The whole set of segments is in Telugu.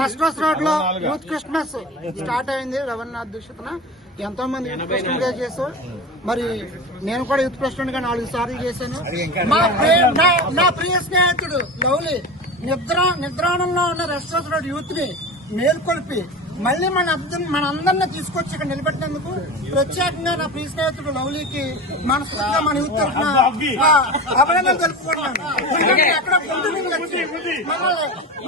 రెస్ట్రస్ రోడ్ లో యూత్ క్రిస్మస్ స్టార్ట్ అయింది రవణ అధ్యక్షతన. ఎంతో మంది యూత్ ప్రెసిడెంట్ గా చేశారు. మరి నేను కూడా యూత్ ప్రెసిడెంట్ గా 4 సార్లు చేశాను. నా ప్రియ స్నేహితుడు లవ్లీ నిద్రాణంలో ఉన్న రెస్ట్రస్ రోడ్ యూత్ ని మేల్కొల్పి మళ్ళీ మన అందరినీ తీసుకొచ్చి ఇక్కడ నిలబెట్టినందుకు ప్రత్యేకంగా నా ప్రియ స్నేహితుడు లవ్లీకి మనస్ఫూర్తిగా మన యూత్ తరఫున అభినందనలు తెలుపుకుంటున్నాను. ఎక్కడ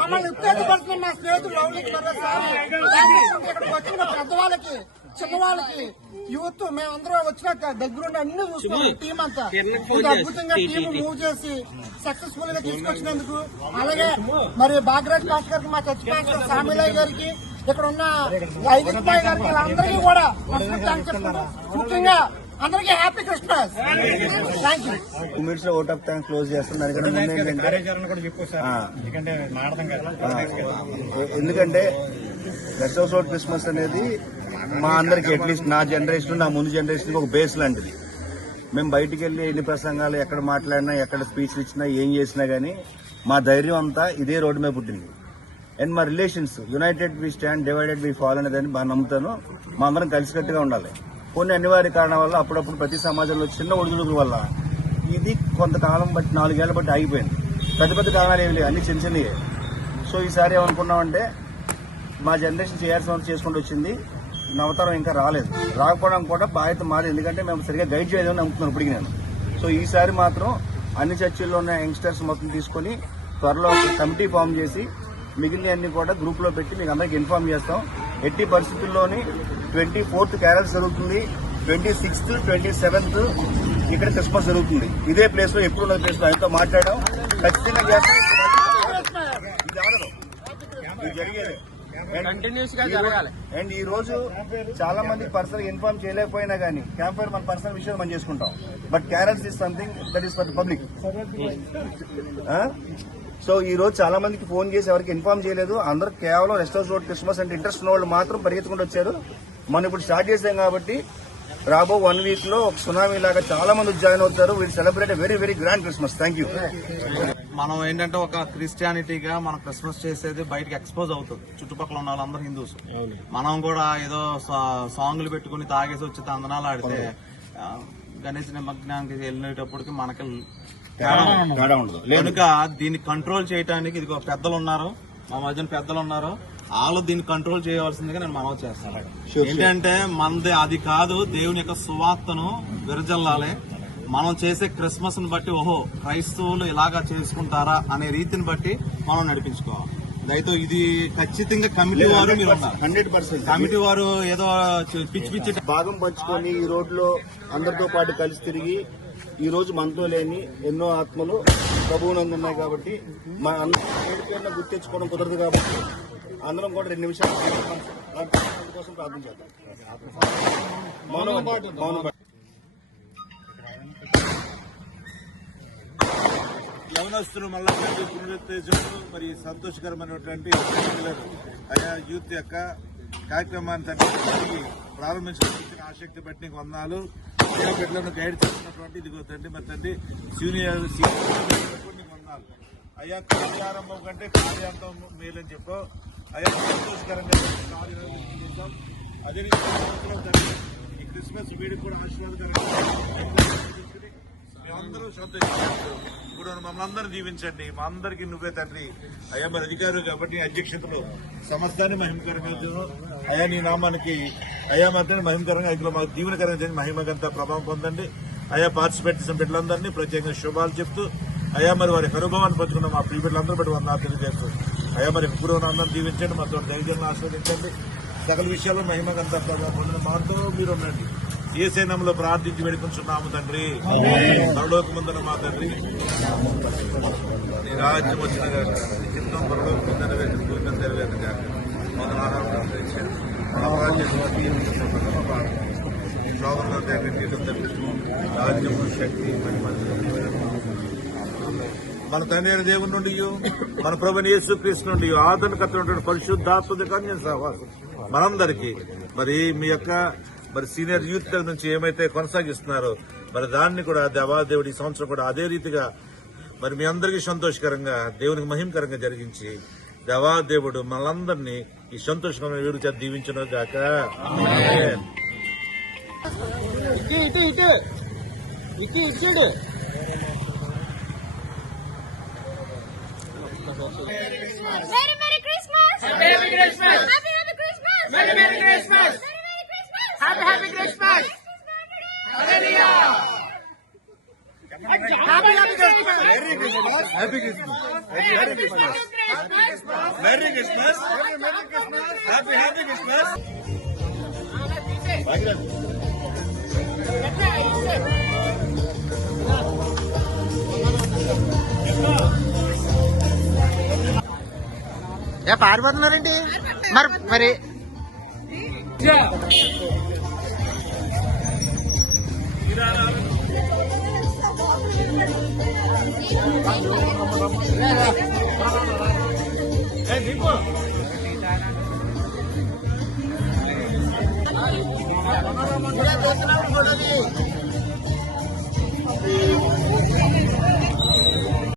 మమ్మల్ని ఉత్తేజపడుతున్న మా స్నేహితుడు లవ్లీకి ఇక్కడికి వచ్చిన పెద్దవాళ్ళకి చిన్నవాళ్ళకి యూత్ మేమందరూ వచ్చిన దగ్గరుండి అన్ని చూస్తున్నాం. టీం అంతా అద్భుతంగా టీం మూవ్ చేసి సక్సెస్ఫుల్ గా తీసుకొచ్చినందుకు, అలాగే మరి బాగ్రాజ్ పాస్ గారికి, మా చర్చ్ పాస్టర్ సామిలయ్య గారికి, ఇక్కడ ఉన్న ఐదిపాయ్ గారికి, అందరికీ కూడా థ్యాంక్స్ చెప్తున్నాను. ముఖ్యంగా అందరికీ happy Christmas. Thank you. 2 minutes లో ఓట్ ఆఫ్ థ్యాంక్స్ క్లోజ్ చేస్తాం. ఎందుకంటే రెస్ట్రస్ రోడ్ క్రిస్మస్ అనేది మా అందరికి అట్లీస్ట్ నా జనరేషన్, నా ముందు జనరేషన్ ఒక బేస్ లాంటిది. మేము బయటికి వెళ్ళి ఎన్ని ప్రసంగాలు ఎక్కడ మాట్లాడినా, ఎక్కడ స్పీచ్లు ఇచ్చినా, ఏం చేసినా గానీ మా ధైర్యం అంతా ఇదే రోడ్డు మీద పుట్టింది. అండ్ మా relations united we stand, divided we fall అనేదాన్ని బాగా నమ్ముతాను. మా అందరం కలిసికట్టుగా ఉండాలి. కొన్ని అనివార్య కారణాల వల్ల అప్పుడప్పుడు ప్రతి సమాజంలో చిన్న ఒడిదుడుకుల వల్ల ఇది కొంతకాలం బట్టి 4 ఏళ్ల బట్టి ఆగిపోయింది. పెద్ద పెద్ద కారణాలు ఏమి లేవు, అన్ని చిన్న చిన్నయే. సో ఈసారి ఏమనుకున్నామంటే మా జనరేషన్ చేయాల్సిన చేసుకుంటూ వచ్చింది. నవతరం ఇంకా రాలేదు. రాకపోవడం కూడా బాధ్యత మాది. ఎందుకంటే మేము సరిగ్గా గైడ్ చేయలేదని నమ్ముతున్నాను ఇప్పటికి నేను. సో ఈసారి మాత్రం అన్ని చర్చిల్లో ఉన్న యంగ్స్టర్స్ మొత్తం తీసుకుని త్వరలో కమిటీ ఫామ్ చేసి మిగిలిన అన్ని కూడా గ్రూప్ లో పెట్టి మీకు అందరికి ఇన్ఫార్మ్ చేస్తాం. ఎట్టి పరిస్థితుల్లోని 24th క్యారల్స్ జరుగుతుంది, 26th, 27th ఇక్కడ క్రిస్మస్ జరుగుతుంది. ఇదే ప్లేస్ లో, ఎప్పుడున్న ప్లేస్ లో ఆయనతో మాట్లాడాం. ఖచ్చితంగా చేస్తాం. ఇది జరిగేది. అండ్ ఈ రోజు చాలా మంది పర్సనల్ ఇన్ఫార్మ్ చేయలేకపోయినా గానీ క్యాంప్ ఫైర్ మన పర్సనల్ విషయాలు మనం చేసుకుంటాం. But carols is something that is for the public. So ఈ రోజు చాలా మందికి ఫోన్ చేసి ఎవరికి ఇన్ఫార్మ్ చేయలేదు. అందరూ కేవలం రెస్ట్రస్ రోడ్ క్రిస్మస్ అంటే ఇంట్రెస్ట్ ఉన్న వాళ్ళు మాత్రం పరిగెత్తుకుంటూ వచ్చారు. మనం ఇప్పుడు స్టార్ట్ చేసాం కాబట్టి రాబో 1 week లో ఒక సునామీ లాగా చాలా మంది జాయిన్ అవుతారు. We'll celebrate very very grand Christmas. Thank you. మనం ఏంటంటే ఒక క్రిస్టియానిటీగా మనం క్రిస్మస్ చేసేది బయటకి ఎక్స్పోజ్ అవుతుంది. చుట్టుపక్కల ఉన్న వాళ్ళందరూ హిందూస్. మనం కూడా ఏదో సాంగ్లు పెట్టుకుని తాగేసి వచ్చి తందనాలు ఆడితే గణేష్ నిమగ్నానికి వెళ్ళేటప్పటికి మనకి కనుక దీన్ని కంట్రోల్ చేయడానికి ఇదిగో పెద్దలు ఉన్నారు, మా మధ్యన పెద్దలు ఉన్నారు, వాళ్ళు దీన్ని కంట్రోల్ చేయవలసిందిగా నేను మనవి చేస్తాను. ఏంటంటే మనది అది కాదు, దేవుని యొక్క సువార్తను విరజల్లాలి. మనం చేసే క్రిస్మస్ ని బట్టి ఓహో క్రైస్తవులు ఇలాగా చేసుకుంటారా అనే రీతిని బట్టి మనం నడిపించుకోవాలి. అయితే ఇది ఖచ్చితంగా కమిటీ వారు మీరు 100% కమిటీ వారు ఏదో పిచ్చి పిచ్చి భాగం పంచుకొని ఈ రోడ్లో అందరితో పాటు కలిసి తిరిగి ఈ రోజు మనతో లేని ఎన్నో ఆత్మలు ప్రభువునందు ఉన్నాయి కాబట్టి మా అందరూ గుర్తించుకోవడం కుదరదు. కాబట్టి అందరం కూడా 2 నిమిషాలు కోసం ప్రార్థన చేద్దాం. యవనస్తులు మళ్ళా పునరుత్తేజంతో మరి సంతోషకరమైనటువంటి అయా యూత్ యొక్క కార్యక్రమాన్ని తండ్రి ప్రారంభించిన ఆసక్తి బట్టి నీకు వందనాలు. బిడ్డలను గైడ్ చేస్తున్నటువంటి ఇదిగో తండ్రి మరి తండ్రి సీనియర్ నీకు వందనాలు. అయ్యా కార్యారంభం కంటే కార్యాంతం మేలని చెప్పు. అయ్యా సంతోషకరంగా చేద్దాం. అదే తండ్రి ఈ క్రిస్మస్ వీడికి కూడా ఆశీర్వాదకరంగా మేమందరూ సంతోషించారు. ఇప్పుడు మమ్మల్ని అందరూ దీవించండి. మా అందరికీ నువ్వే తండ్రి. అయ్యా మరి అధికారులు కాబట్టి అధ్యక్షతలు సమస్తాన్ని మహిమకరంగా అయ్యా నీ నామానికి అయ్యా మాత్రమే మహిమకరంగా ఇందులో మాకు దీవెనకరంగా చేయండి. మహిమకంతా ప్రభావం పొందండి. అయ్యా పార్టిసిపేట్ చేసిన బిడ్డలందరినీ ప్రత్యేకంగా శుభాలు చెప్తూ అయ్యా మరి వారి అనుభవాన్ని పంచుకున్న మా ప్రియ బిడ్డలందరూ బట్టి వందనాలు తెలియజేస్తూ అయ్యా మరి గురువును అందరూ దీవించండి. మాతో దైర్యాన్ని ఆస్వాదించండి. సకల విషయాల్లో మహిమకంతా ప్రభావం పొందిన మాతో మీరు ఉండండి. యేసు నామములో ప్రార్థించి వేడుకొంచున్నాము తండ్రి. పరలోకమందున మా తండ్రి, నీ రాజ్యం వచ్చిన కింద పరలోకం నెరవేరుగా మన ఆహారం రాజ్యం శక్తి మన తండ్రి అయిన దేవుని నుండి మన ప్రభువైన యేసుక్రీస్తు నుండి ఆదరణకర్త పరిశుద్ధాత్మ కన్య సహవాసం మనందరికీ మరి మీ యొక్క మరి సీనియర్ యూత్ నుంచి ఏమైతే కొనసాగిస్తున్నారో మరి దాన్ని కూడా దేవాదేవుడి ఈ సంవత్సరం కూడా అదే రీతిగా మరి మీ అందరికీ సంతోషకరంగా దేవునికి మహిమకరంగా జరిగించి దేవాదేవుడు మనందరినీ ఈ సంతోషమైన వీరు చేత దీవించును గాక. Merry Merry Christmas! Merry Christmas! Happy Happy Christmas! Merry Merry Christmas! Merry Merry Christmas! Happy Happy Christmas! Hallelujah! Happy Happy Christmas! Merry Christmas! Happy Christmas! Merry Christmas! Merry Christmas. Merry Christmas. Happy Christmas. పారిపోతున్నారండి మరి మరి